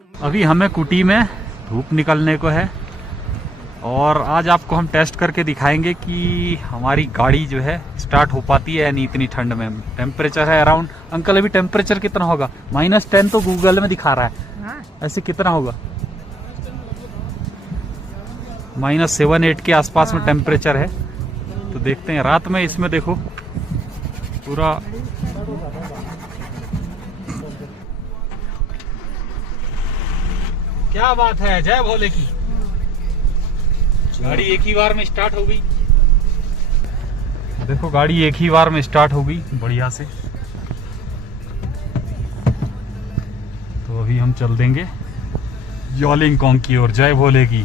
अभी हमें कुटी में धूप निकलने को है और आज आपको हम टेस्ट करके दिखाएंगे कि हमारी गाड़ी जो है स्टार्ट हो पाती है या नहीं इतनी ठंड में। टेम्परेचर है अराउंड, अंकल अभी टेम्परेचर कितना होगा? -10 तो गूगल में दिखा रहा है। हाँ? ऐसे कितना होगा? -7-8 के आसपास में टेम्परेचर है। तो देखते हैं रात में इसमें देखो पूरा क्या बात है। जय भोले की। गाड़ी एक ही बार में स्टार्ट हो गई। देखो गाड़ी एक ही बार में स्टार्ट हो गई बढ़िया से। तो अभी हम चल देंगे योलिंगकोंग की ओर। जय भोले की।